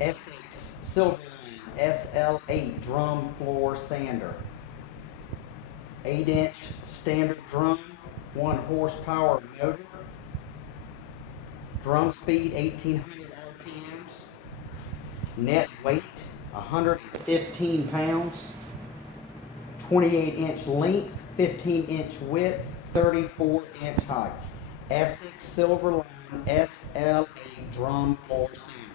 ESSEX Silverline SL8 drum floor sander. 8-inch standard drum, 1 horsepower motor, drum speed 1800 RPMs, net weight 115 pounds, 28-inch length, 15-inch width, 34-inch height. ESSEX Silverline SL8 drum floor sander.